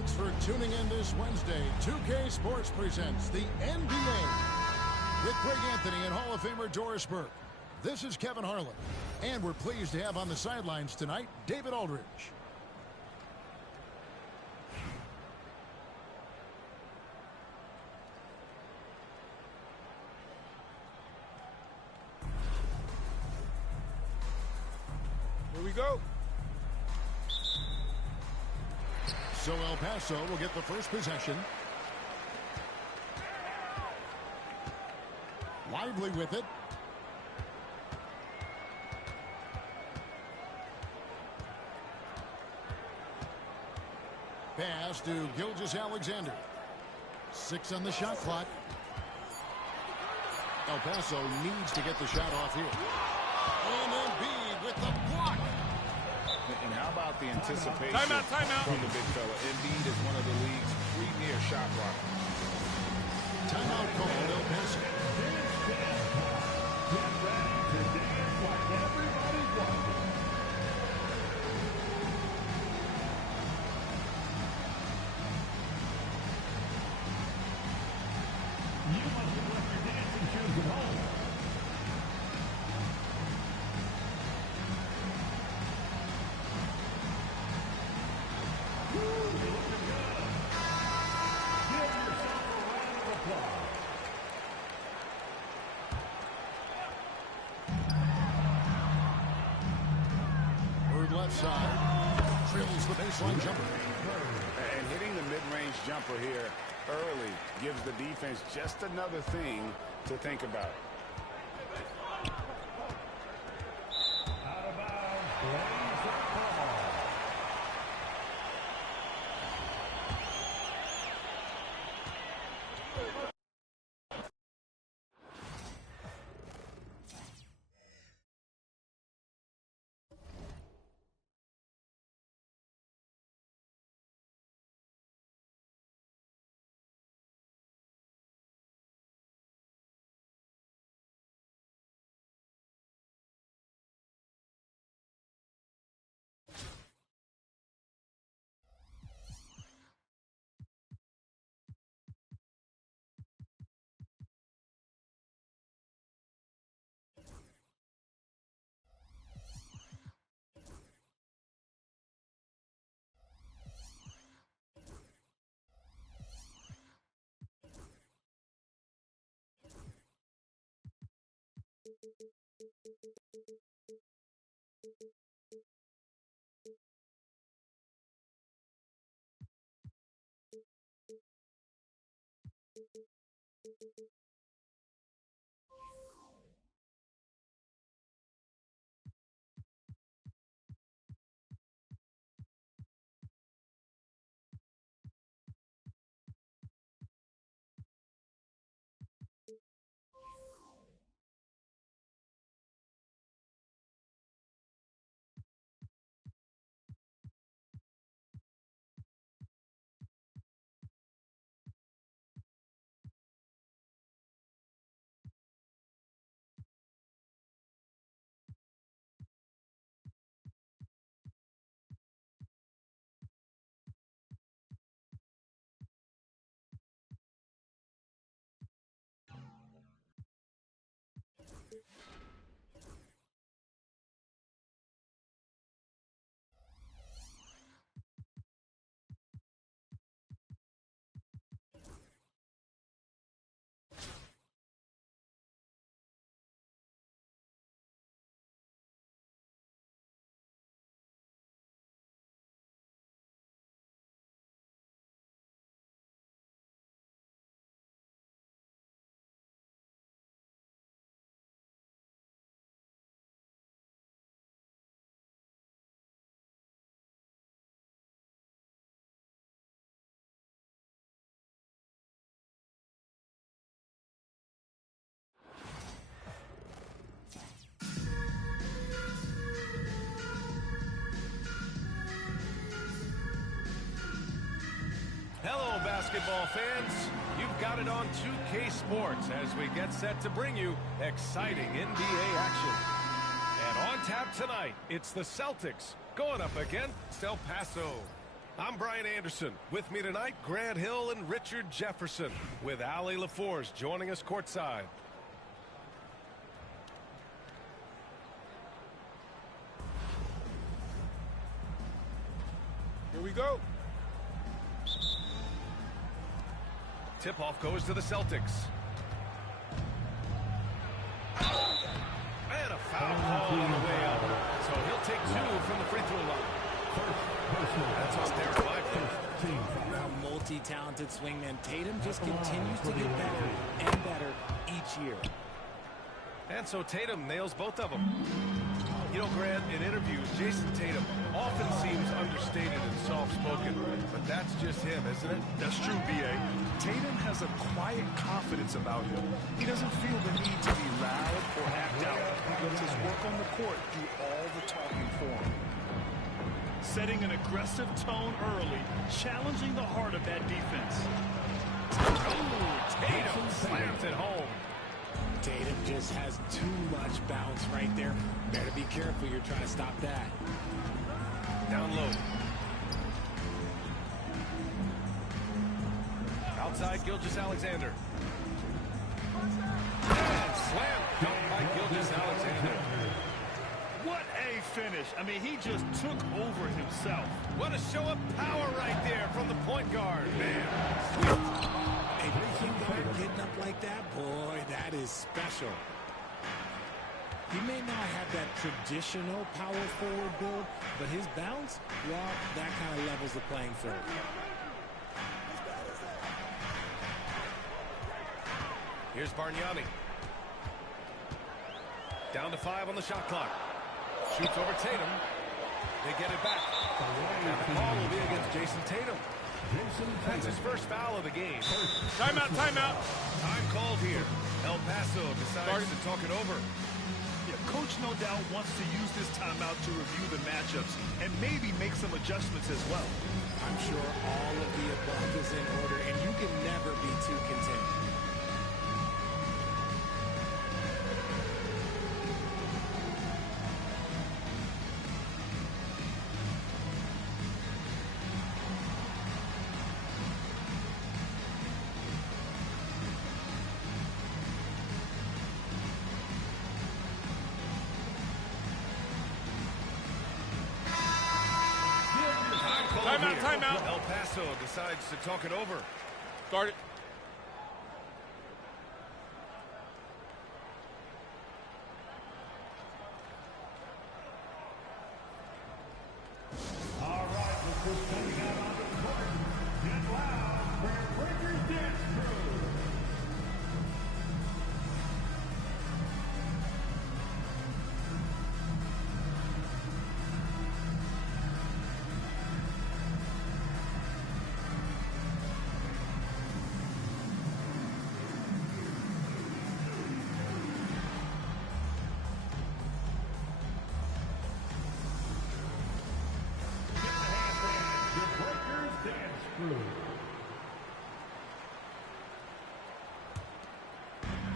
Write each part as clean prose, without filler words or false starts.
Thanks for tuning in this Wednesday. 2K Sports presents the NBA with Greg Anthony and Hall of Famer Doris Burke. This is Kevin Harlan, and we're pleased to have on the sidelines tonight David Aldridge. Here we go. So El Paso will get the first possession. Lively with it. Pass to Gilgeous-Alexander. 6 on the shot clock. El Paso needs to get the shot off here. And Embiid with the block. And how about the anticipation Timeout. from the big fella? Embiid is one of the league's premier shot blockers. Timeout called El Paso. Get ready to dance like everybody's watching. You must have left your dancing shoes at home. You're looking good. Give yourself a round of applause. Bird left side. Drills the baseline jumper. And hitting the mid-range jumper here early gives the defense just another thing to think about. Out of bounds, Blaze the ball. Hello, basketball fans. You've got it on 2K Sports as we get set to bring you exciting NBA action. And on tap tonight, it's the Celtics going up against El Paso. I'm Brian Anderson. With me tonight, Grant Hill and Richard Jefferson, with Allie LaForce joining us courtside. Here we go. Tip-off goes to the Celtics. And a foul call on the way up. So he'll take 2 from the free throw line. That's on Derek Lively. A multi-talented swingman. Tatum just continues to get better and better each year. And so Tatum nails both of them. You know, Grant, in interviews, Jason Tatum often seems understated and soft-spoken, but that's just him, isn't it? That's true, B.A. Tatum has a quiet confidence about him. He doesn't feel the need to be loud or act out. He lets his work on the court do all the talking for him. Setting an aggressive tone early, challenging the heart of that defense. Oh, Tatum slams it home. Tatum just has too much bounce right there. Better be careful. You're trying to stop that. Down low. Outside, Gilgeous-Alexander. And slam dunk by Gilgeous-Alexander. What a finish. I mean, he just took over himself. What a show of power right there from the point guard. Man, A point guard getting up like that, boy, that is special. He may not have that traditional power forward build, but his bounce, well, that kind of levels the playing field. here's Bargnani. Down to 5 on the shot clock. Shoots over Tatum. They get it back. And the call will be against Jason Tatum. That's his first foul of the game. Timeout, timeout. Time called here. El Paso decides to talk it over. Yeah, Coach no doubt wants to use this timeout to review the matchups and maybe make some adjustments as well. I'm sure all of the above is in order, and you can never be too content. Timeout, timeout. El Paso decides to talk it over. Start it. All right, look who's coming out on the court. Get loud for your Breakers Dance Crew.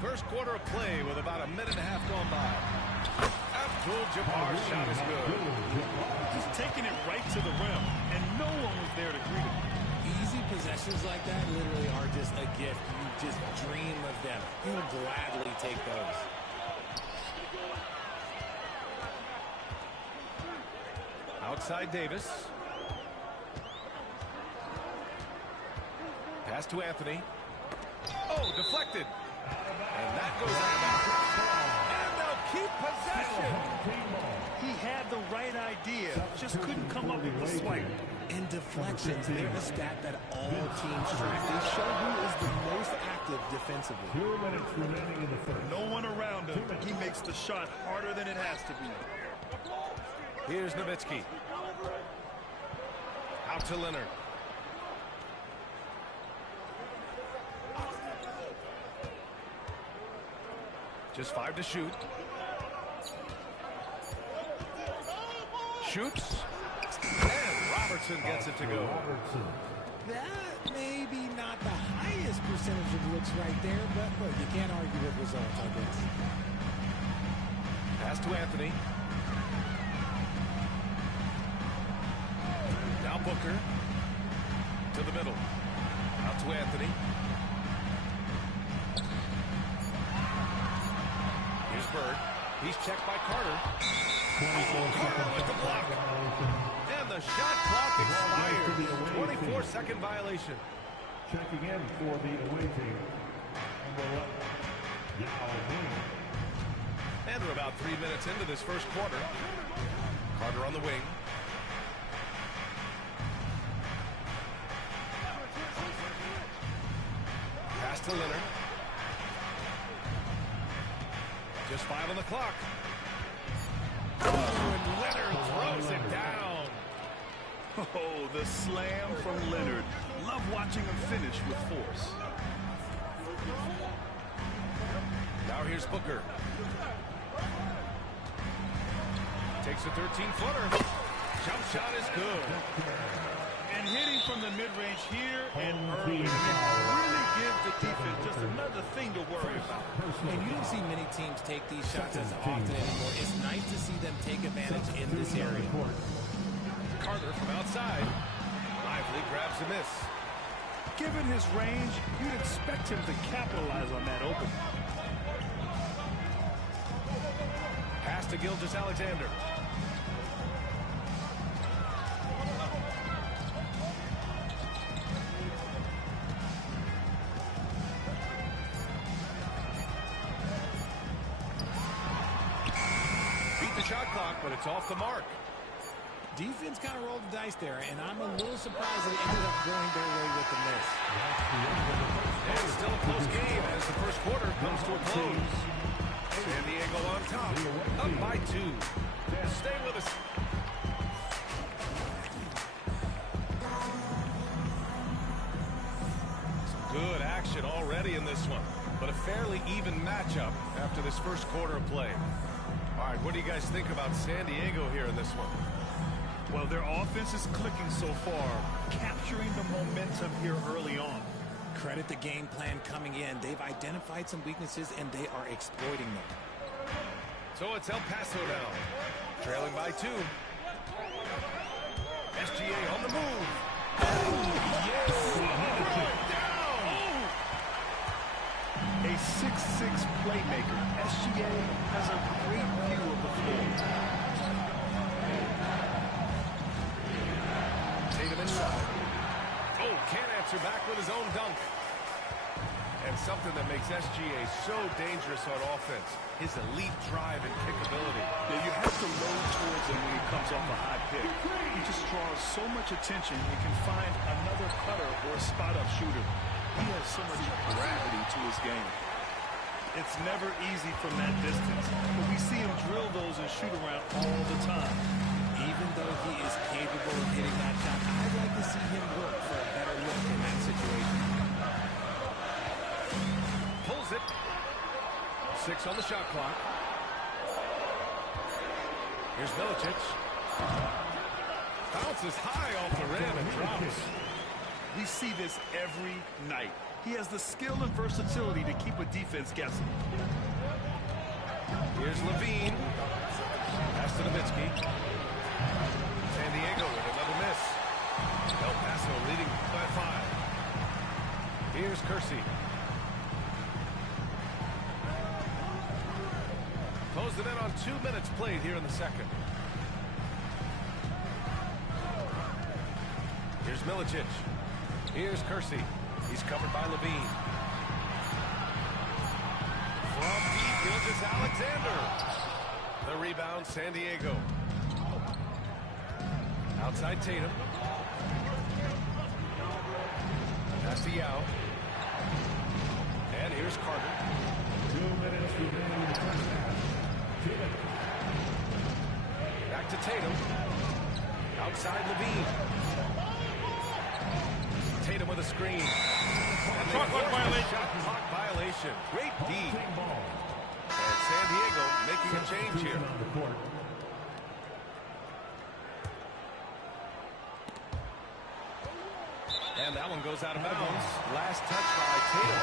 First quarter of play with about a minute and a half gone by. Abdul-Jabbar's shot is good. Just taking it right to the rim, and no one was there to greet him. Easy possessions like that literally are just a gift. You just dream of them. You'll gladly take those. Outside Davis. Pass to Anthony. Oh, deflected. And that goes out of bounds. And they'll keep possession. He had the right idea, just couldn't come up with the swipe. And deflections, they're a stat that all teams track. They show who is the most active defensively. 2 minutes remaining in the first. No one around him. He makes the shot harder than it has to be. Here's Nowitzki. Out to Leonard. Just 5 to shoot. Shoots. And Robertson gets it to go. That may be not the highest percentage of looks right there, but look, you can't argue with results, I guess. Pass to Anthony. Now Booker. To the middle. Out to Anthony. Here's Bird. He's checked by Carter. Carter with the block. And the shot clock expires. 24-second violation. Checking in for the away team. Number 11, Yao Ming. And we're about 3 minutes into this first quarter. Carter on the wing. Pass to Leonard. Just 5 on the clock. Oh, and Leonard throws it down. Oh, the slam from Leonard. Love watching him finish with force. Now here's Booker. Takes a 13-footer. Jump shot is good. And hitting from the mid-range here and early really gives the defense just another thing to worry about. And you don't see many teams take these shots as often anymore. It's nice to see them take advantage in this area. Carter from outside. Lively grabs a miss. Given his range, you'd expect him to capitalize on that open. Pass to Gilgeous-Alexander. Beat the shot clock, but it's off the mark. Defense kind of rolled the dice there, and I'm a little surprised that it ended up going their way with the miss. And it's still a close game as the first quarter comes to a close. San Diego on top, up by 2. Stay with us. Some good action already in this one, but a fairly even matchup after this first quarter of play. All right, what do you guys think about San Diego here in this one? Well, their offense is clicking so far, capturing the momentum here early on. Credit the game plan coming in. They've identified some weaknesses, and they are exploiting them. So it's El Paso now, trailing by 2. SGA on the move. Oh, yes! Throw it down! A 6'6" playmaker. SGA has a great view of the floor. Tatum inside. Oh, can't answer back with his own dunk. And something that makes SGA so dangerous on offense, his elite drive and kickability. Yeah, you have to load towards him when he comes off a high pick. He just draws so much attention he can find another cutter or a spot-up shooter. He has so much gravity to his game. It's never easy from that distance, but we see him drill those and shoot around all the time. Even though he is capable of hitting that shot, I'd like to see him work for a better look in that situation. Pulls it. 6 on the shot clock. Here's Milicic. Bounces high off the rim and drops. We see this every night. He has the skill and versatility to keep a defense guessing. Here's Levine. Pass to Nowitzki. San Diego with another miss. El Paso leading by 5. Here's Kersey. Closed it in on 2 minutes played here in the second. Here's Milicic. Here's Kersey. He's covered by Levine. From deep, Gilgeous-Alexander. The rebound, San Diego. Outside Tatum. Pass to Yao. And here's Carter. 2 minutes remaining in the first half. Back to Tatum. Outside Levine. Tatum with a screen. And Shot clock violation. Shot clock violation. Great D. And San Diego making a change here. On the court. And that one goes out of bounds. Last touch by Tatum.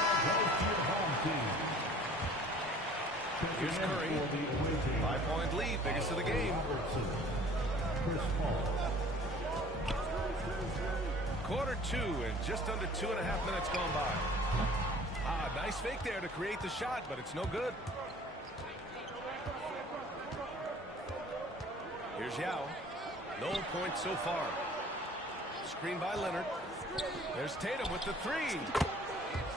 Here's Curry. 5-point lead, biggest of the game. Quarter 2 and just under 2.5 minutes gone by. Nice fake there to create the shot, but it's no good. Here's Yao. No points so far. Screen by Leonard. There's Tatum with the three.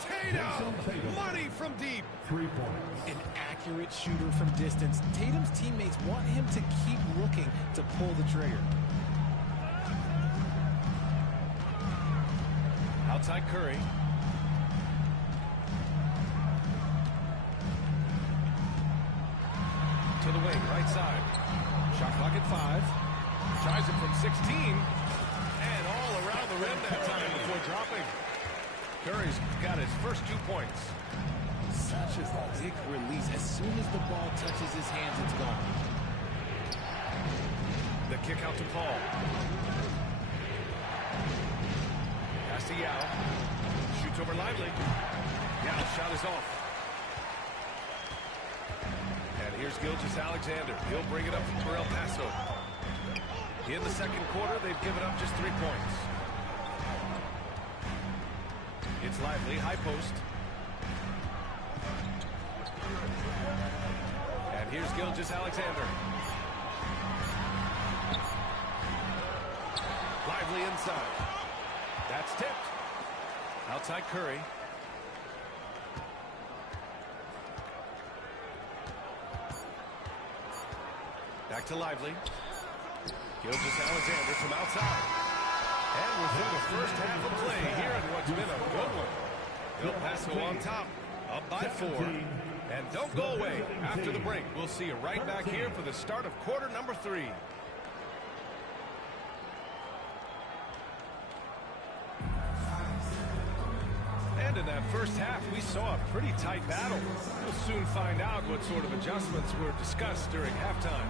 Tatum! Money from deep. 3 points. An accurate shooter from distance. Tatum's teammates want him to keep looking to pull the trigger. Outside Curry. To the wing, right side. Shot clock at 5. Tries it from 16. And all around the rim that time before dropping. Curry's got his first 2 points. Such a quick release. As soon as the ball touches his hands, it's gone. The kick out to Paul. Pass to Yao. Shoots over Lively. Yao's shot is off. And here's Gilgeous-Alexander. He'll bring it up for El Paso. In the second quarter, they've given up just 3 points. It's Lively, high post. And here's Gilgeous-Alexander. Lively inside. That's tipped. Outside Curry. Back to Lively. Gilgeous-Alexander from outside. And we're through the first half of play here in what's been a good one. El Paso on top, up by 4. And don't go away. After the break, we'll see you right back here for the start of quarter number 3. And in that first half, we saw a pretty tight battle. We'll soon find out what sort of adjustments were discussed during halftime.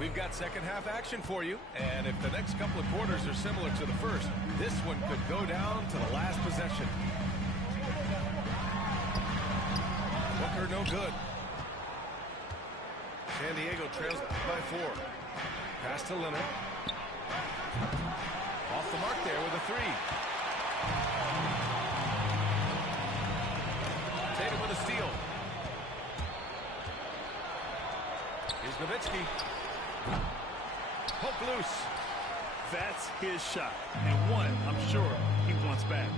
We've got second half action for you, and if the next couple of quarters are similar to the first, this one could go down to the last possession. Booker no good. San Diego trails by 4. Pass to Leonard. Off the mark there with a 3. Tatum with a steal. Here's Nowitzki. Poke loose. That's his shot. And one, I'm sure, he wants back.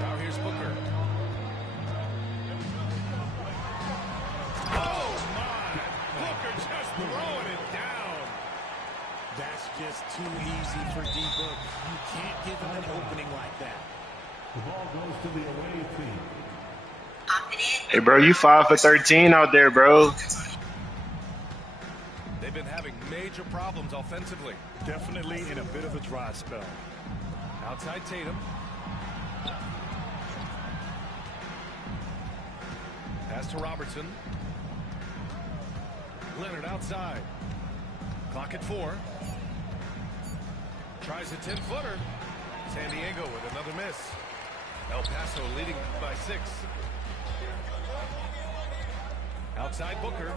Now here's Booker. Oh, my. Booker just throwing it down. That's just too easy for D-Book. You can't give him an opening like that. The ball goes to the away team. Hey, bro, you 5 for 13 out there, bro. They've been having major problems offensively. Definitely in a bit of a dry spell. Outside Tatum. Pass to Robertson. Leonard outside. Clock at 4. Tries a 10-footer. San Diego with another miss. El Paso leading by 6. Outside Booker.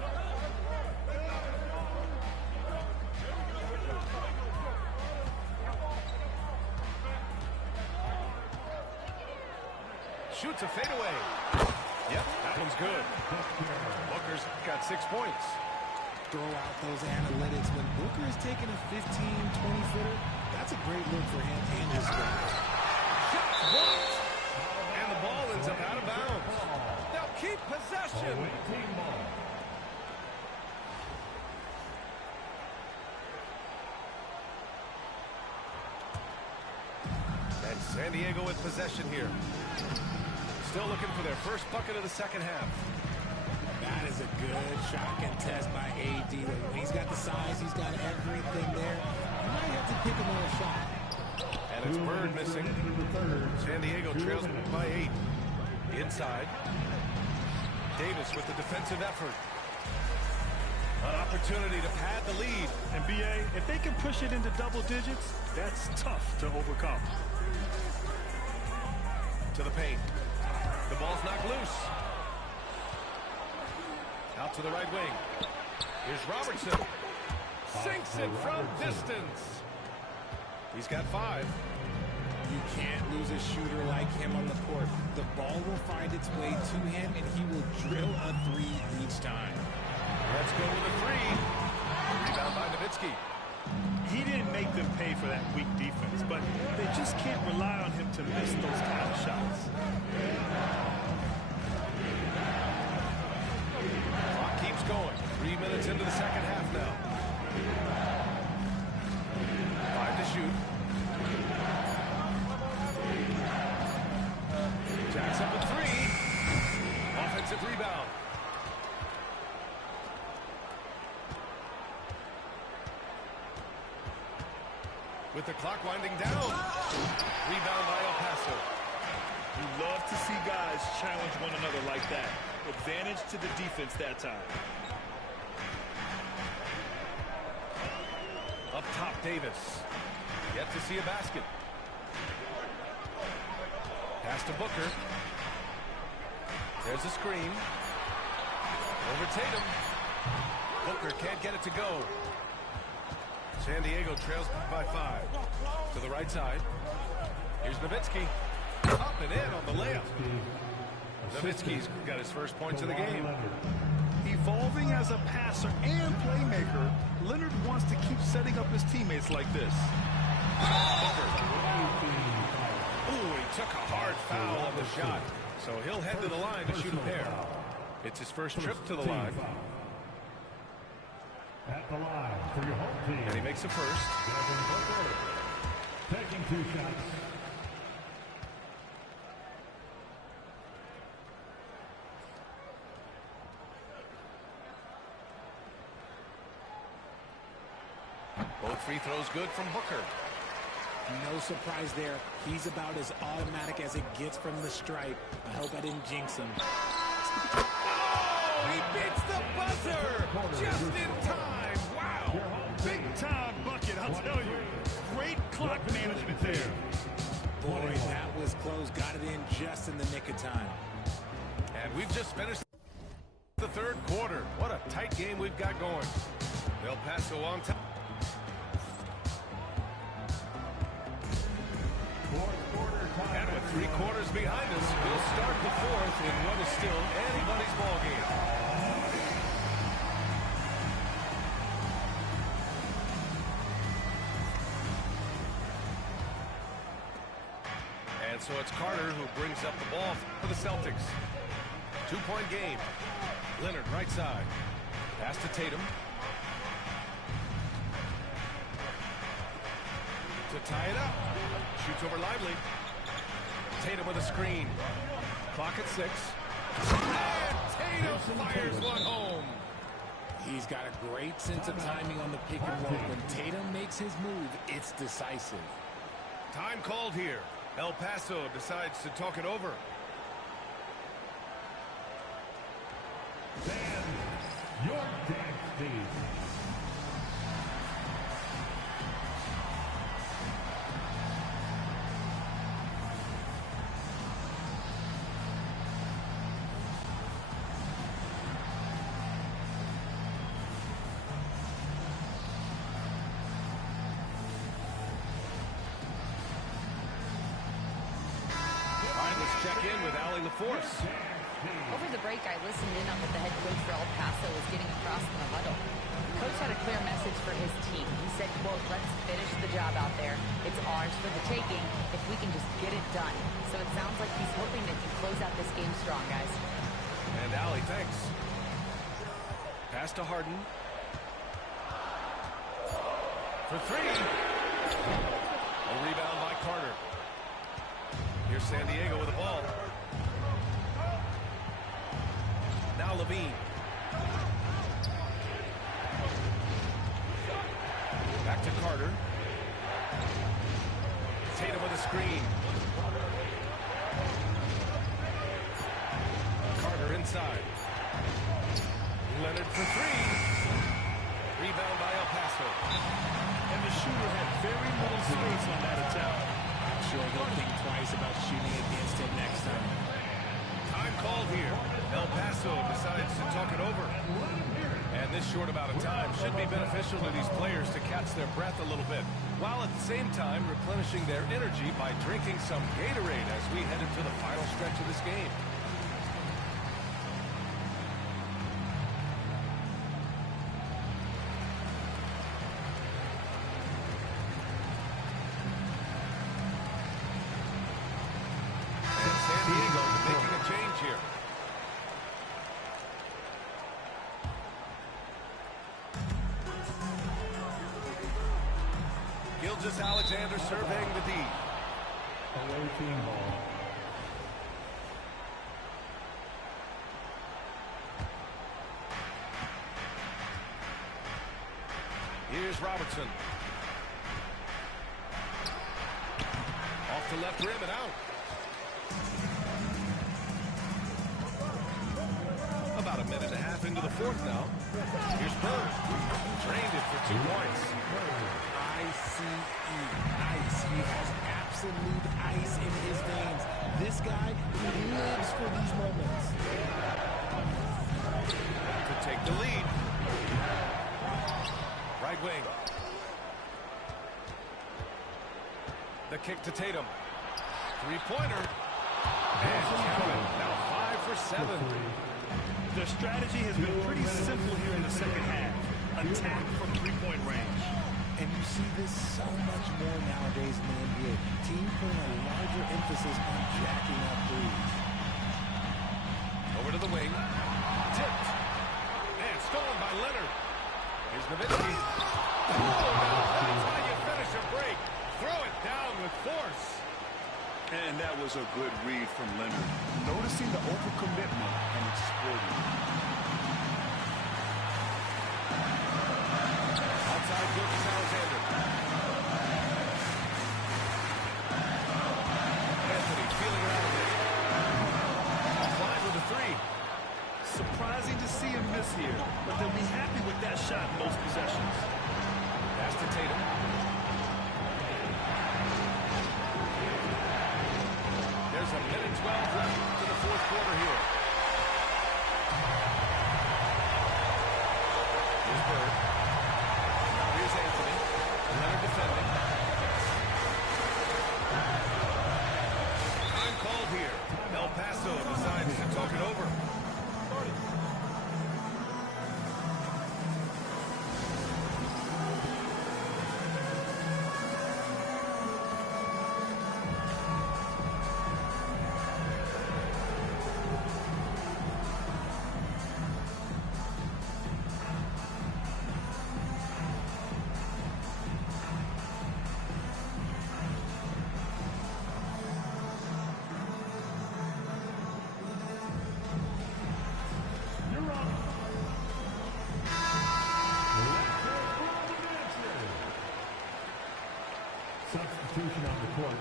Shoots a fadeaway. Yep, that one's good. Booker's got 6 points. Throw out those analytics. When Booker is taking a 15, 20-footer, that's a great look for him and his squad. Shots blocked. And the ball ends up out of bounds. They'll keep possession. And San Diego with possession here. Still looking for their first bucket of the second half. That is a good shot contest by AD. He's got the size. He's got everything there. He might have to pick another shot. And it's Bird missing. San Diego trails by 8. Inside. Davis with the defensive effort. An opportunity to pad the lead. And BA, if they can push it into double digits, that's tough to overcome. To the paint. The ball's knocked loose. Out to the right wing. Here's Robertson. Sinks it from distance. He's got 5. You can't lose a shooter like him on the court. The ball will find its way to him, and he will drill a 3 each time. Let's go with a 3. Rebound by Nowitzki. He didn't make them pay for that weak defense, but they just can't rely on him to miss those kind of shots. Clock keeps going. 3 minutes into the second half now. 5 to shoot. Jacks up a 3. Offensive rebound. With the clock winding down. Rebound by El Paso. You love to see guys challenge one another like that. Advantage to the defense that time. Up top, Davis. Yet to see a basket. Pass to Booker. There's a screen. Over Tatum. Booker can't get it to go. San Diego trails by 5. To the right side. Here's Nowitzki. Up and in on the layup. Nowitzki's got his first points of the game. Evolving as a passer and playmaker, Leonard wants to keep setting up his teammates like this. Ooh, he took a hard foul on the shot. So he'll head to the line to shoot a pair. It's his first trip to the line. At the line for your home team. And he makes the first. Taking 2 shots. Both free throws good from Booker. No surprise there. He's about as automatic as it gets from the stripe. I hope I didn't jinx him. Oh, he beats the buzzer just in time. Wow. Big time bucket, I'll tell you. Great clock management there. Boy, that was close. Got it in just in the nick of time. And we've just finished the third quarter. What a tight game we've got going. El Paso on top. And with 3 quarters behind us, we'll start the 4th in what is still anybody's ball game. And so it's Carter who brings up the ball for the Celtics. 2-point game. Leonard right side. Pass to Tatum. To tie it up. Shoots over Lively. Tatum with a screen. Clock at 6. And Tatum fires one home. He's got a great sense of timing on the pick and roll. When Tatum makes his move, it's decisive. Time called here. El Paso decides to talk it over. Your dance team. Check in with Allie LaForce. Over the break, I listened in on what the head coach for El Paso was getting across in the huddle. The coach had a clear message for his team. He said, quote, let's finish the job out there. It's ours for the taking if we can just get it done. So it sounds like he's hoping they can close out this game strong, guys. And Allie, thanks. Pass to Harden. For 3. A rebound by Carter. Here's San Diego with the ball. Now Levine. Back to Carter. Tatum with a screen. Carter inside. Leonard for 3. decides to talk it over. And this short amount of time should be beneficial to these players to catch their breath a little bit, while at the same time replenishing their energy by drinking some Gatorade as we head into the final stretch of this game. And San Diego making a change here. Gilgeous-Alexander surveying the D. Away team ball. Here's Robertson. Off the left rim and out. About a minute and a half into the fourth now. Here's Bird. Drained it for 2 points. I-C-E, ice. He has absolute ice in his veins. This guy, he lives for these moments. To take the lead. Right wing. The kick to Tatum. Three-pointer. And counted. Now 5 for 7. Their strategy has been pretty simple here in the second half. Attack from three-point range. And you see this so much more nowadays in the NBA. Teams putting a larger emphasis on jacking up threes. Over to the wing. Tipped. And stolen by Leonard. Here's Nowitzki. Oh, now that's how you finish a break. Throw it down with force. And that was a good read from Leonard. Noticing the overcommitment and exploiting. Outside Gilgeous-Alexander. Anthony feeling around it. Offline with a three. Surprising to see him miss here, but they'll be happy with that shot most possessions. Pass to Tatum. There's a minute 12 left to the fourth quarter here. Here's Bird. Now here's Anthony. Leonard defending. Time called here. El Paso decides to talk it over. Substitution on the court.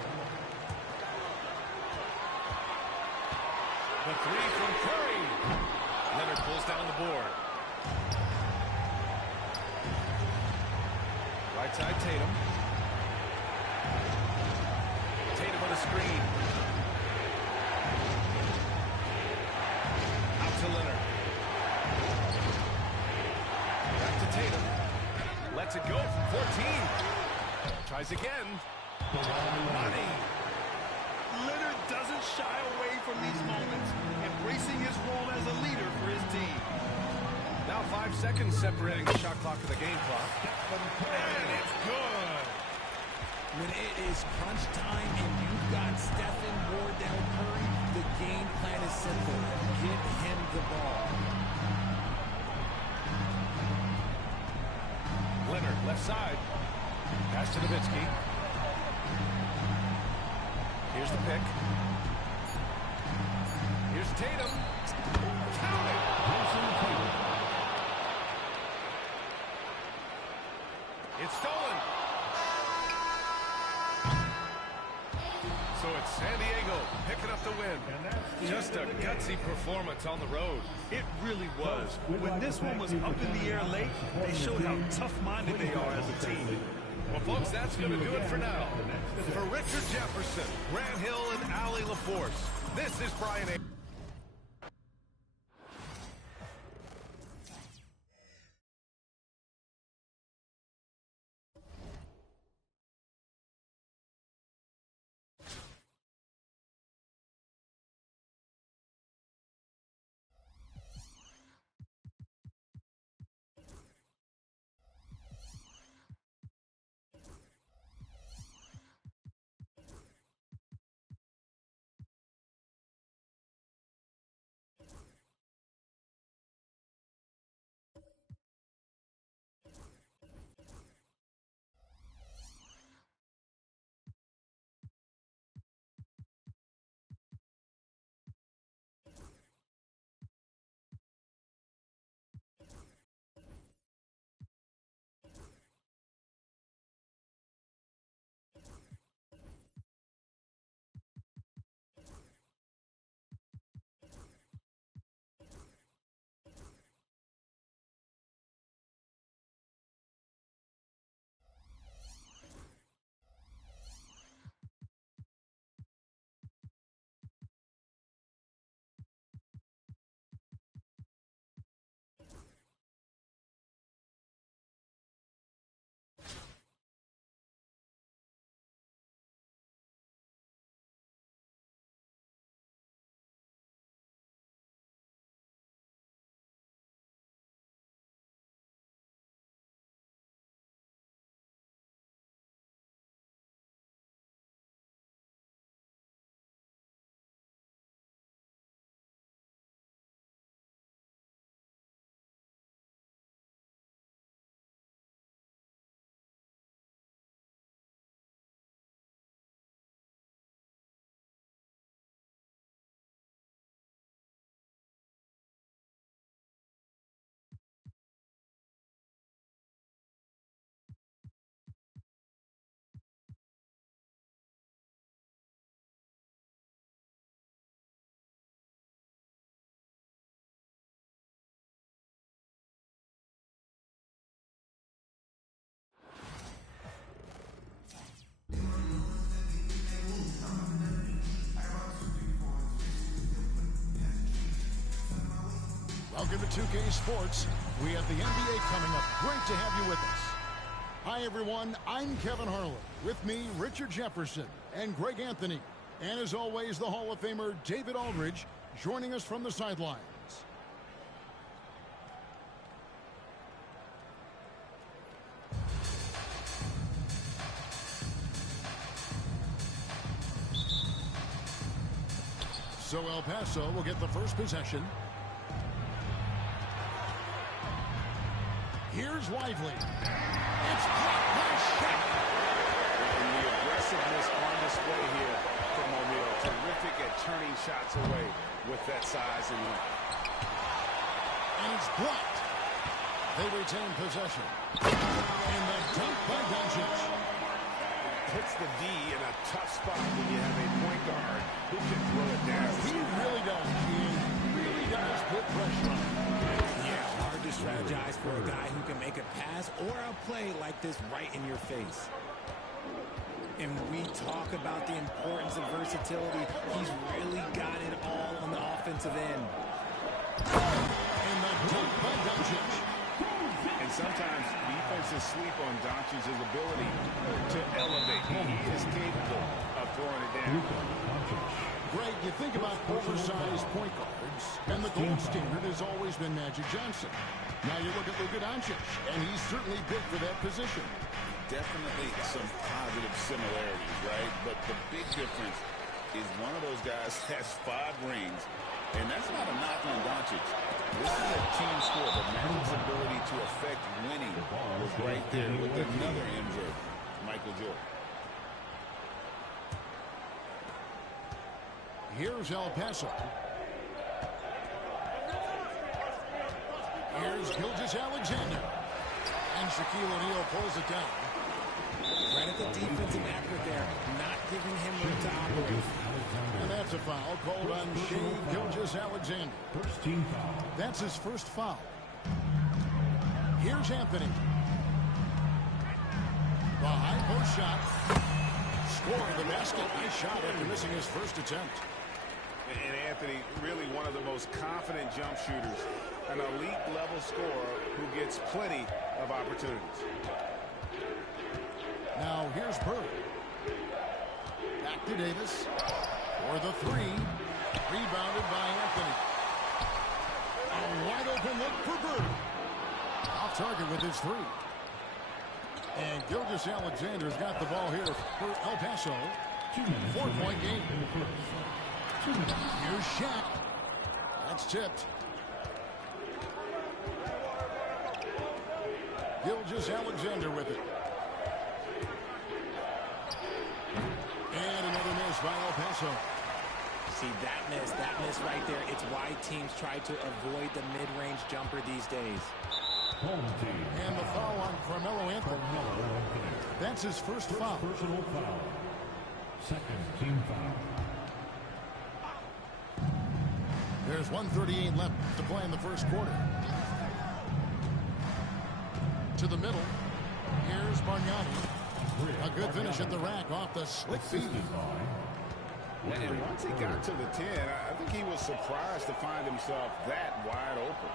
The three from Curry. Leonard pulls down the board. Right side Tatum. Tatum on the screen. Out to Leonard. Back to Tatum. Lets it go from 14. Tries again. Money. Leonard doesn't shy away from these moments, embracing his role as a leader for his team. Now 5 seconds separating the shot clock and the game clock. And it's good. When it is crunch time and you've got Stephen Wardell Curry, the game plan is simple. Get him the ball. Leonard, left side. Pass to Nowitzki. Here's the pick. Here's Tatum. Count it! It's stolen. So it's San Diego picking up the win. Just a gutsy performance on the road. It really was. When this one was up in the air late, they showed how tough-minded they are as a team. Well, folks, that's going to do it for now. For Richard Jefferson, Grant Hill, and Allie LaForce, this is Brian A. Welcome to 2K Sports. We have the NBA coming up. Great to have you with us. Hi, everyone. I'm Kevin Harlan. With me, Richard Jefferson and Greg Anthony. And as always, the Hall of Famer David Aldridge joining us from the sidelines. So El Paso will get the first possession. Here's Lively. It's blocked by Shaq. And the aggressiveness on display here from O'Neal. Terrific at turning shots away with that size and length. And it's blocked. They retain possession. And the dunk by Doncic. Puts the D in a tough spot when you have a point guard who can throw it down. He really does. He really does put pressure on. Yeah, hard to strategize for a guy who can make a pass or a play like this right in your face. And we talk about the importance of versatility. He's really got it all on the offensive end. And the dunk by Doncic. And sometimes defenses sleep on Doncic's ability to elevate. He is capable of throwing it down. Greg, you think about oversized point guards, and the gold standard has always been Magic Johnson. Now you look at Luka Doncic, and he's certainly big for that position. Definitely some positive similarities, right? But the big difference is one of those guys has 5 rings, and that's not a knock on Doncic. This is a team sport, but Magic's ability to affect winning was right there with another MJ, Michael Jordan. Here's El Paso. Here's Gilgeous-Alexander. And Shaquille O'Neal pulls it down. Credit the defensive effort there, not giving him room to operate. And that's a foul called on Shai Gilgeous-Alexander. First team foul. That's his first foul. Here's Anthony. The high post shot. Score the basket. Nice shot after missing his first attempt. And Anthony, really one of the most confident jump shooters, an elite level scorer who gets plenty of opportunities. Now here's Bird. Back to Davis. For the 3. Rebounded by Anthony. A wide open look for Bird. Off target with his 3. And Gilgeous-Alexander's got the ball here for El Paso. 4-point game. Here's Shaq. That's tipped. Gilgeous-Alexander with it. And another miss by El Paso. See, that miss right there. It's why teams try to avoid the mid-range jumper these days. And the foul on Carmelo Anthony. That's his first foul. Personal foul. Second team foul. There's 1:38 left to play in the first quarter. To the middle. Here's Bargnani. A good finish at the rack off the slick feed. And once he got to the 10, I think he was surprised to find himself that wide open.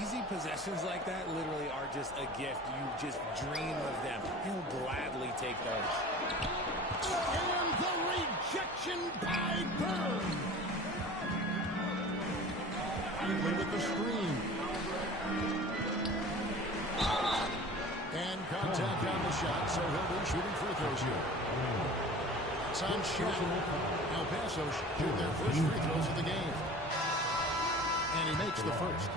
Easy possessions like that literally are just a gift. You just dream of them. He'll gladly take those. And the rejection by Bird. Lively with the screen. And contact on the shot, so he'll be shooting free throws here. It's on Shaq. El Paso shoot their first free throws of the game. And he makes the first.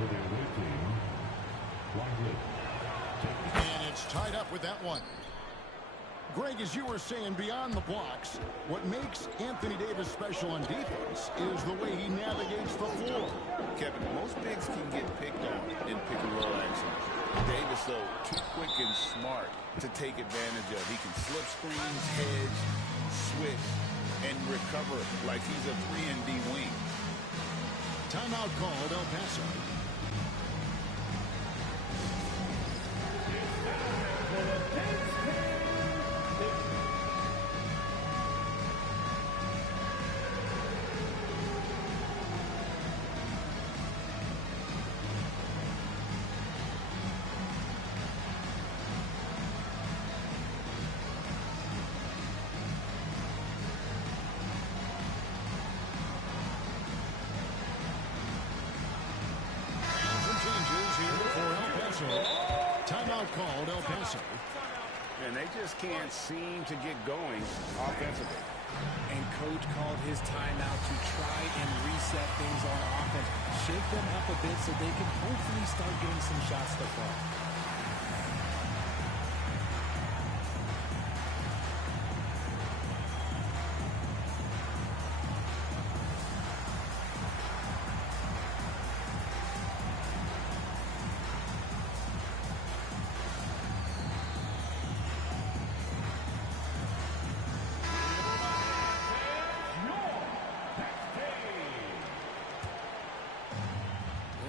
And it's tied up with that one. Greg, as you were saying, beyond the blocks, what makes Anthony Davis special on defense is the way he navigates the floor. Kevin, most bigs can get picked on in pick and roll action. Davis, though, too quick and smart to take advantage of. He can slip screens, hedge, switch, and recover like he's a 3-and-D wing. Timeout called El Paso. called El Paso. And they just can't seem to get going offensively. And coach called his timeout to try and reset things on offense. Shake them up a bit so they can hopefully start getting some shots to fall.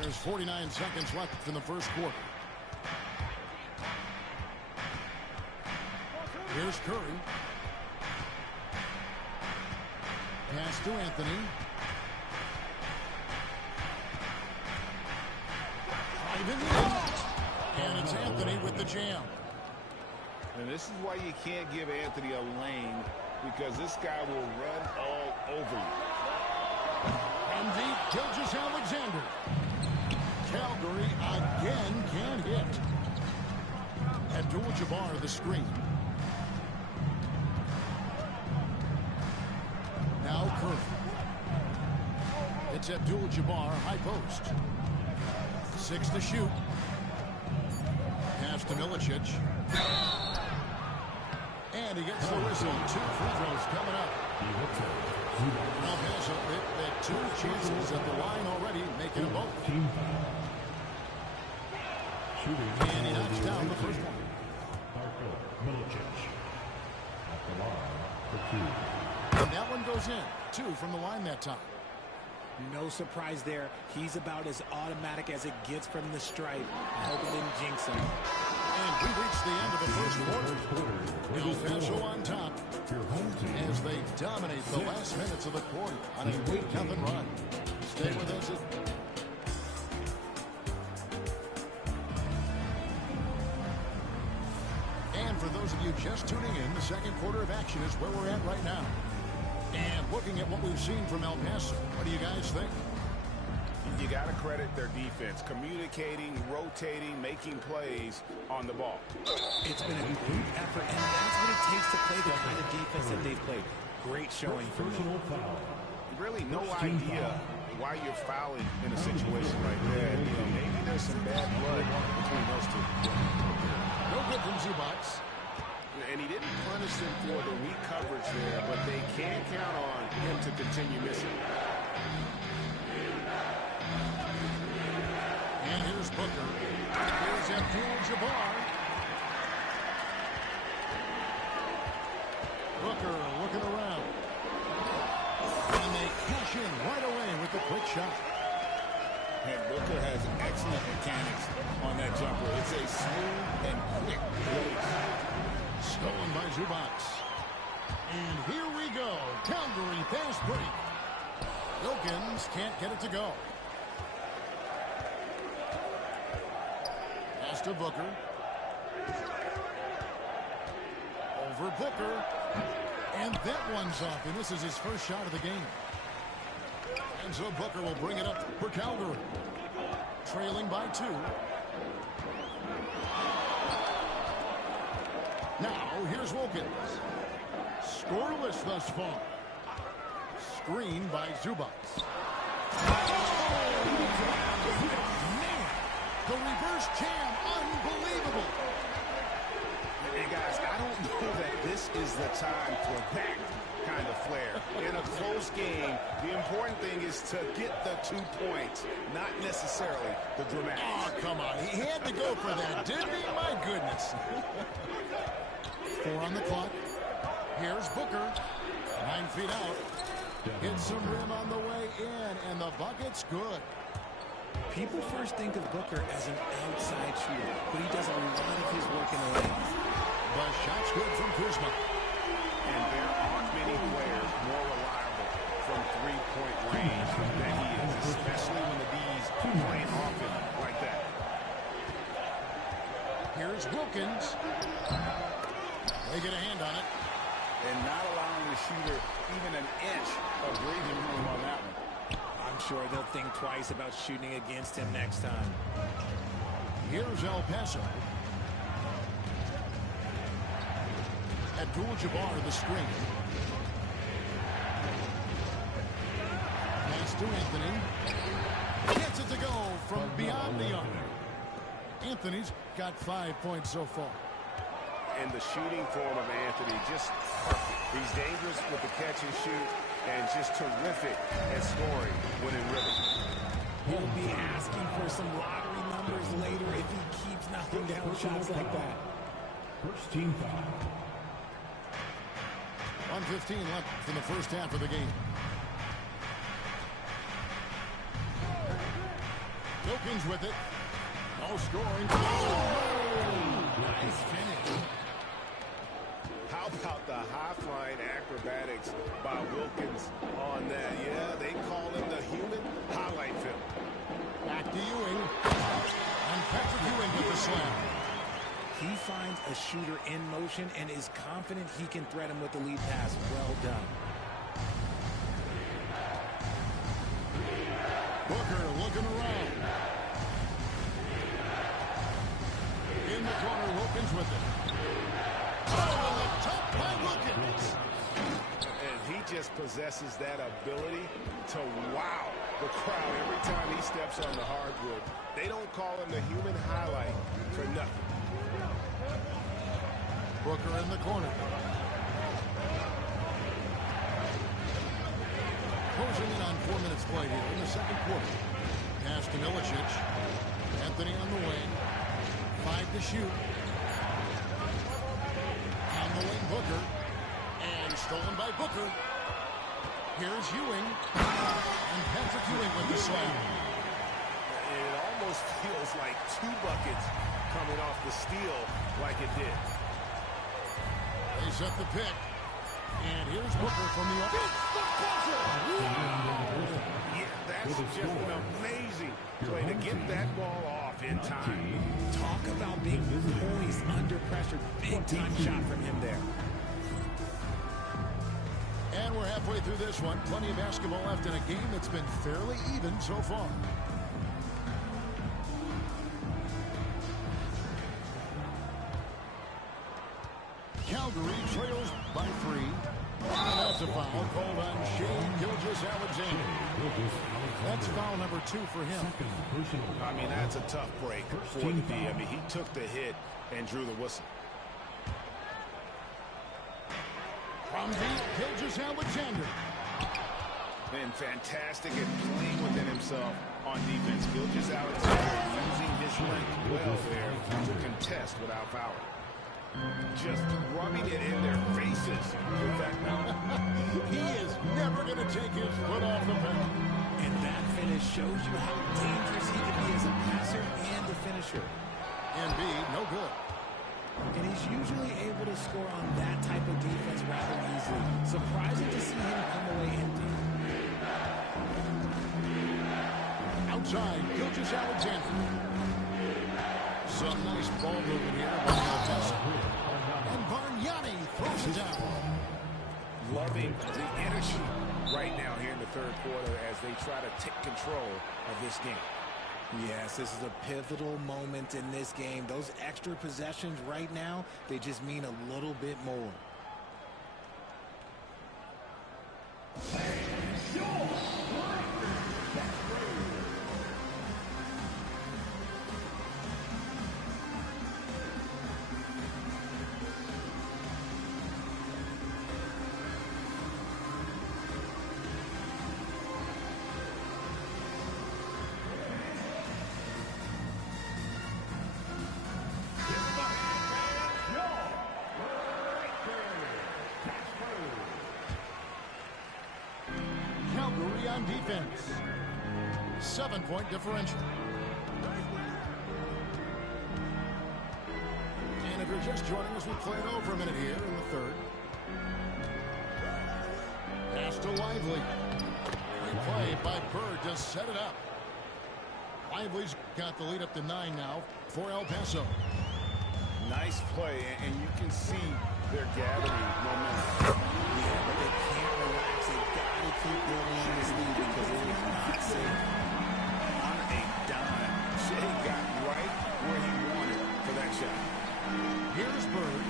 There's 49 seconds left in the first quarter. Here's Curry. Pass to Anthony. Driving in. And it's Anthony with the jam. And this is why you can't give Anthony a lane, because this guy will run all over you. And deep, Gilgeous-Alexander. Calgary again can't hit. Abdul-Jabbar the screen. Now Curry. It's Abdul-Jabbar, high post. 6 to shoot. Pass to Milicic. And he gets the whistle. 2 free throws coming up. El Paso had 2 chances at the line already, making them both. And he knocks down the first one. And that one goes in. 2 from the line that time. No surprise there. He's about as automatic as it gets from the stripe. I hope it didn't jinx him. And we reach the end of the first quarter. El Paso on top as they dominate the last minutes of the quarter on a 8-0 run. Stay with us. And for those of you just tuning in, the second quarter of action is where we're at right now. And looking at what we've seen from El Paso, what do you guys think? You got to credit their defense, communicating, rotating, making plays on the ball. It's been a group effort, and that's what it takes to play the kind of defense that they've played. Great showing from them. Really no idea why you're fouling in a situation like that. You know, maybe there's some bad blood between those two. No good from Zubac. And he didn't punish them for the weak coverage there, but they can't count on him to continue missing. And here's Booker. Here's Abdul-Jabbar. Booker looking around. And they cash in right away with the quick shot. And Booker has excellent mechanics on that jumper. It's a smooth and quick release. Stolen by Zubac. And here we go. Calgary fast break. Wilkins can't get it to go. Pass to Booker. Over Booker. And that one's off. And this is his first shot of the game. And so Booker will bring it up for Calgary. Trailing by 2. Now, here's Wilkins. Scoreless thus far. Screen by Zubac. Man, the reverse jam, unbelievable. And guys, I don't know that this is the time for that kind of flair. In a close game, the important thing is to get the 2 points, not necessarily the dramatics. Oh, come on. He had to go for that, didn't he? My goodness. 4 on the clock. Here's Booker. 9 feet out. Hits some rim on the way in, and the bucket's good. People first think of Booker as an outside shooter, but he does a lot of his work in the lane. The shot's good from Kuzma. And there aren't many players more reliable from three-point range than he is, especially when the D's playing often like that. Here's Wilkins. They get a hand on it. And not allowing the shooter even an inch of breathing room on that one. I'm sure they'll think twice about shooting against him next time. Here's El Paso. Abdul-Jabbar the screen. Pass to Anthony. Gets it to go from beyond the arc. Anthony's got 5 points so far. And the shooting form of Anthony, just perfect. He's dangerous with the catch and shoot and just terrific at scoring when in rhythm. He'll be asking for some lottery numbers later if he keeps knocking down shots like that. First team foul. 1:15 left in the first half of the game. Wilkins with it. No scoring. Nice finish. How about the high-flying acrobatics by Wilkins on that? Yeah, they call him the human highlight film. Back to Ewing. And Patrick Ewing with the slam. He finds a shooter in motion and is confident he can threat him with the lead pass. Well done. Booker looking around. In the corner, Wilkins with it. Oh, the top by Wilkins. And he just possesses that ability to wow the crowd every time he steps on the hardwood. They don't call him the human highlight for nothing. Booker in the corner. Closing in on 4 minutes played here in the second quarter. Pass to Milicic. Anthony on the wing. 5 to shoot. On the wing, Booker. And stolen by Booker. Here's Ewing. And Patrick Ewing with the slam. It almost feels like 2 buckets coming off the steal like it did. They set the pick. And here's Booker from the... Yeah, that's just an amazing play to get that ball off in time. Talk about being poised under pressure. Big time shot from him there. And we're halfway through this one. Plenty of basketball left in a game that's been fairly even so far. Calgary trails by 3. And that's a foul called on Shai Gilgeous-Alexander. That's foul number 2 for him. I mean, that's a tough break for the D. I mean, he took the hit and drew the whistle. From deep, Gilgeous-Alexander. And fantastic at playing within himself on defense. Gilgeous-Alexander using his length well there to contest without fouling. Just rubbing it in their faces with that now. He is never going to take his foot off the pedal. And that finish shows you how dangerous he can be as a passer and a finisher. Embiid, no good. And he's usually able to score on that type of defense rather easily. Surprising to see him come away empty. Outside, Gilgeous-Alexander. Some nice ball movement here by Altessa. And Bargnani throws it down. Loving the energy right now here in the third quarter as they try to take control of this game. Yes, this is a pivotal moment in this game. Those extra possessions right now, they just mean a little bit more. On defense. 7-point differential. And if you're just joining us, we played over a minute here in the third. Pass to Lively. Great play by Bird to set it up. Lively's got the lead up to 9 now for El Paso. Nice play, and you can see they're gathering momentum. Yeah, but they can't relax. They gotta keep building on this lead because it is not safe. On a dime, Shai got right where he wanted for that shot. Here's Bird.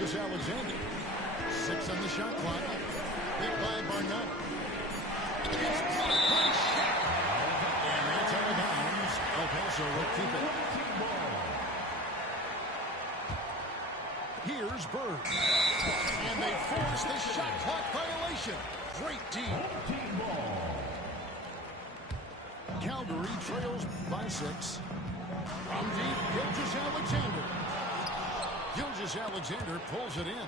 Gilgeous-Alexander. 6 on the shot clock. Hit by Bargnani. It's blocked by Shaq. And that's out of bounds. El Paso will keep it. Here's Bird. And they force the shot clock violation. Great D. Calgary trails by 6. From deep, Gilgeous-Alexander. Gilgeous-Alexander pulls it in.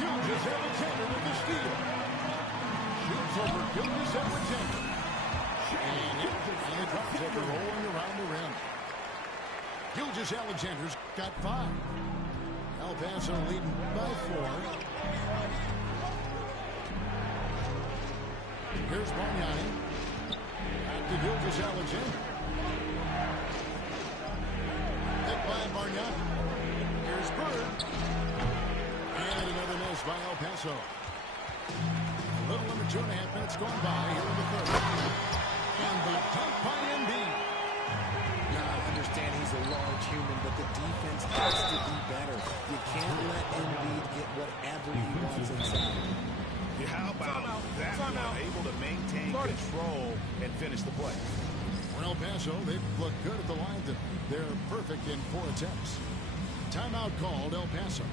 Gilgeous-Alexander with the steal. Shoots over Gilgeous-Alexander. And it drops it, rolling around the rim. Gilgeous-Alexander's got 5. El Paso leading by 4. Here's Bargnani. Back to Gilgeous-Alexander. Hit by Bargnani. Here's Bird. And another miss by El Paso. A little under 2.5 minutes gone by here in the third. And the dunk by Embiid. Now, I understand he's a large human, but the defense has to be better. You can't let Embiid get whatever he wants inside. How about that one? Able to maintain control and finish the play. For El Paso, they look good at the line. They're perfect in 4 attempts. Timeout called El Paso.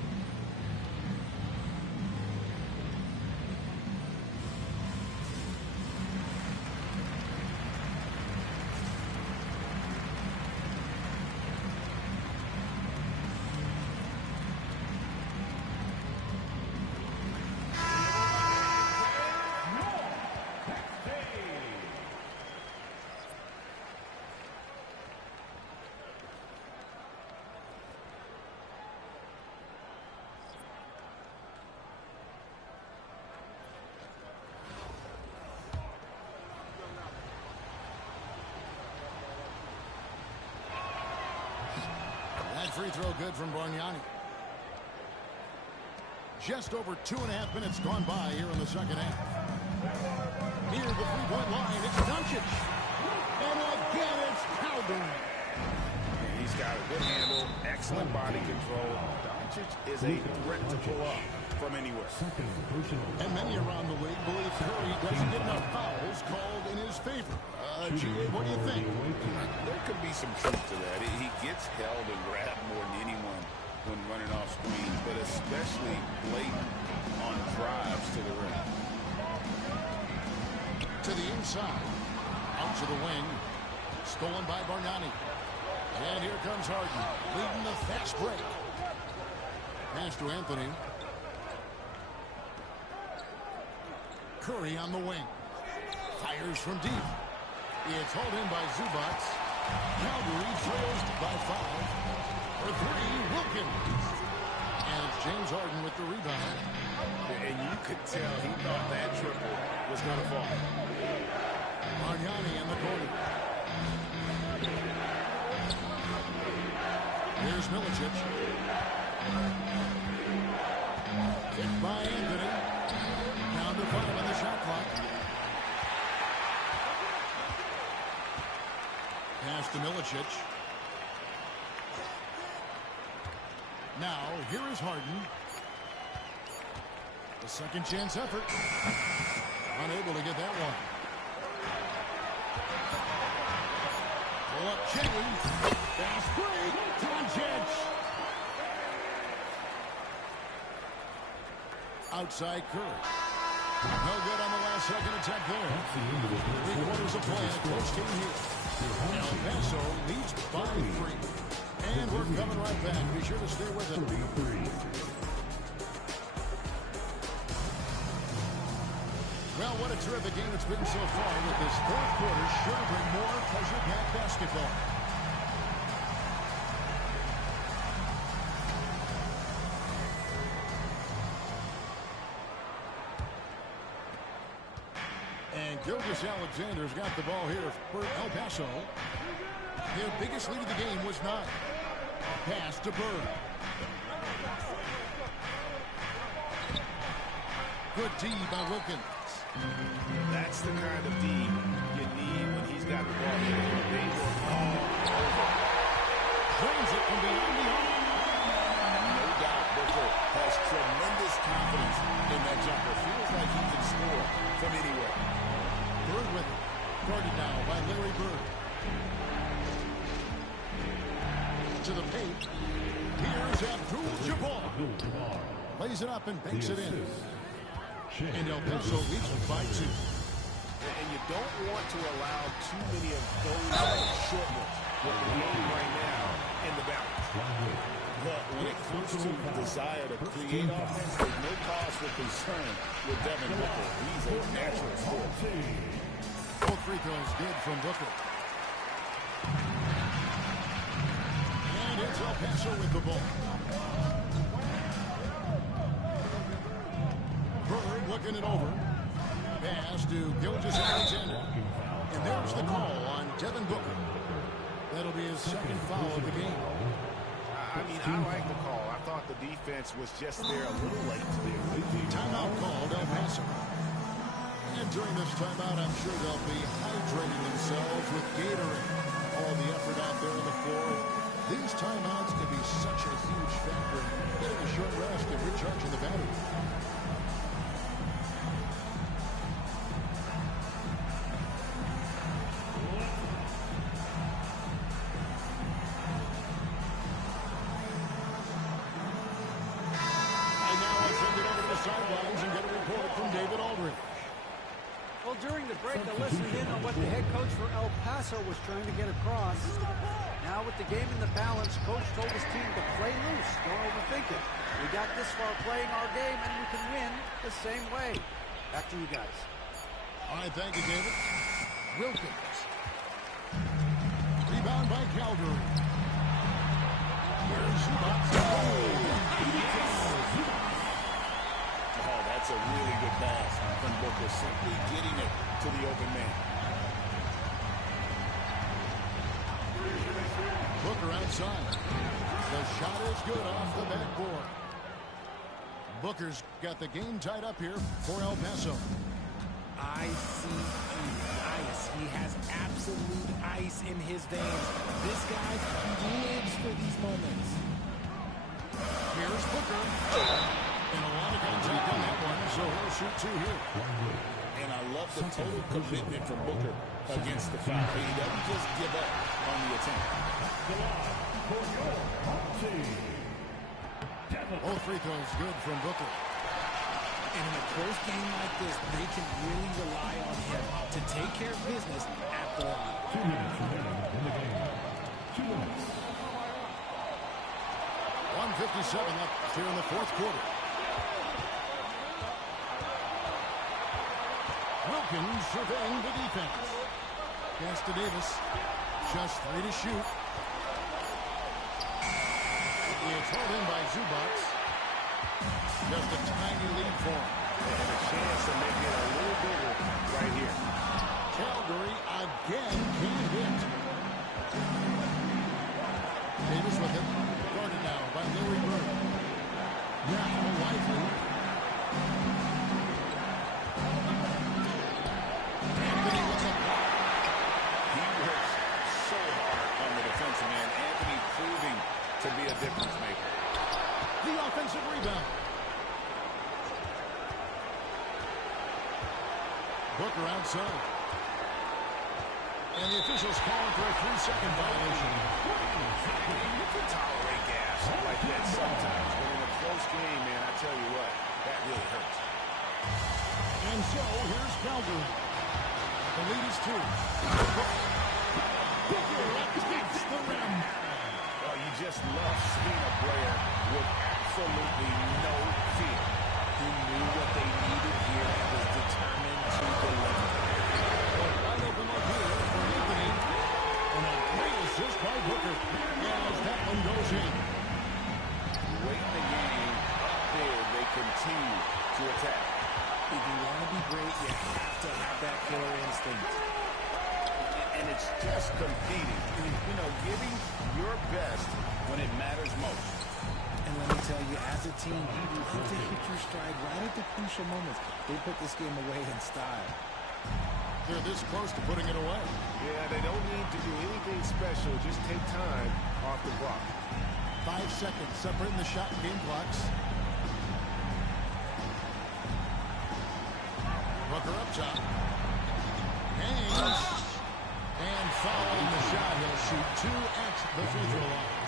Free throw good from Bargnani. Just over 2.5 minutes gone by here in the second half. Near the 3-point line, it's Doncic. And again, it's Calgary. He's got a good handle, excellent body control. Doncic is a threat to pull up from anywhere. And many around the league believe Curry doesn't get enough fouls called in his favor. G.A., what do you think? There could be some truth to that. He gets held and grabbed more than anyone when running off screens, but especially blatant on drives to the rim. To the inside. Out to the wing. Stolen by Bargnani. And here comes Harden, leading the fast break. Pass to Anthony. Curry on the wing. Fires from deep. It's hauled in by Zubac. Calgary trails by 5. For 3, Wilkins. And it's James Harden with the rebound. And you could tell he thought that triple was going to fall. Bargnani in the corner. Here's Milicic. Hit by Anthony. Down to 5 on the shot clock. Pass to Milicic. Now, here is Harden. The second chance effort. Unable to get that one. Pull up Jimmy. Fast break. Doncic. Outside Curry. No good on the last second attempt there. 3 quarters of play. A close game here. El Paso leads by 3. And we're coming right back. Be sure to stay with it. Well, what a terrific game it's been so far, with this 4th quarter sure to bring more pleasure-packed basketball. And Gilgeous-Alexander's got the ball here for El Paso. Their biggest lead of the game was 9. Pass to Bird. Good D by Wilkins. That's the kind of D you need when he's got the ball. They were all over. Drains it from beyond the arc. No doubt, Booker tremendous confidence in that jumper. Feels like he can score from anywhere. Bird with it. Guarded now by Larry Bird. To the paint. Here's Abdul-Jabbar. Plays it up and banks it in. And El Paso leads it by 2. And you don't want to allow too many of those short ones. What we're doing right now in the balance. But when it comes to desire to create offense, there's no cause for concern with Devin Booker. He's a natural scorer. Both free throws good from Booker. And it's El Paso with the ball. Bird looking it over. Pass to Gilgeous-Alexander. And there's the call on Devin Booker. That'll be his second foul of the game. I mean, I like the call. I thought the defense was just there a little late. Timeout called El Paso. And during this timeout, I'm sure they'll be hydrating themselves with Gatorade. All the effort out there on the floor. These timeouts can be such a huge factor in getting a short rest and recharging the battery. During the break, I listened in on what the head coach for El Paso was trying to get across. Now with the game in the balance, coach told his team to play loose. Don't overthink it. We got this far playing our game, and we can win the same way. Back to you guys. All right, thank you, David. Wilkins. Rebound by Calgary. Here's Zubac. Oh, that's a really good pass from Booker, simply getting it to the open man. Booker outside. The shot is good off the backboard. Booker's got the game tied up here for El Paso. ICE. He has absolute ice in his veins. This guy lives for these moments. Here's Booker. And a lot of contact on that one, so he'll shoot 2 here. And I love the total commitment from Booker against the foul. He doesn't just give up on the attempt. All free throws good from Booker. And in a close game like this, they can really rely on him to take care of business at the line. 2 minutes remaining in the game. 2 minutes. 1:57 left here in the fourth quarter. Wilkins surveying the defense. Pass to Davis. Just 3 to shoot. It's held in by Zubac. Just a tiny lead for him. And a chance to make it a little bigger right here. Calgary again can't hit. Davis with it. Guarded now by Larry Bird. Now Lively. Anthony with the block. He works so hard on the defensive end. Anthony proving to be a difference maker. The offensive rebound. Booker outside. And the officials calling for a 3-second violation. You can tolerate gas like that sometimes, but in a close game, man, I tell you what, that really hurts. And so, here's Calgary. The lead is 2. Booker attacks the rim. Well, you just love seeing a player with absolutely no fear. He knew what they needed here and was determined to deliver. Wide open look here for Anthony. And a great assist by Booker. As that one goes in. Late in the game, up there, they continue to attack. If you want to be great, you have to have that killer instinct. And it's just competing. You know, giving your best when it matters most. And let me tell you, as a team, you have to hit your stride right at the crucial moments. They put this game away in style. They're this close to putting it away. Yeah, they don't need to do anything special. Just take time off the clock. 5 seconds separating the shot and game clocks. puts up. Hangs. And foul on the shot. He'll shoot 2 at the free throw line.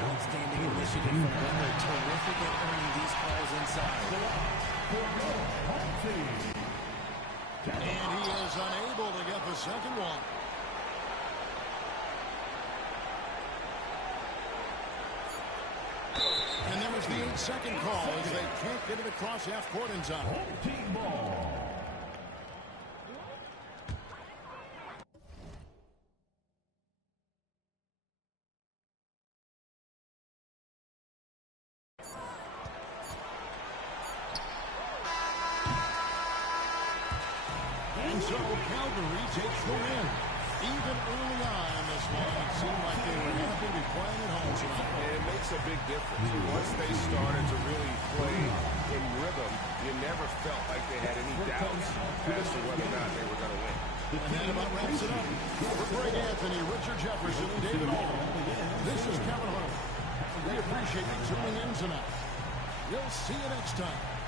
Outstanding initiative from Leonard. Terrific at earning these calls inside. And he is unable to get the second one. And there was the 8-second call as they can't get it across half court in time. Team ball. And so Calgary takes the win. Even early on in this one, it seemed like they were happy to be playing at home tonight. It makes a big difference. Once they started to really play in rhythm, you never felt like they had any doubts as to whether or not they were going to win. And that about wraps it up. For Greg Anthony, Richard Jefferson, and David Aldridge, this is Kevin Harlan. We appreciate you tuning in tonight. We'll see you next time.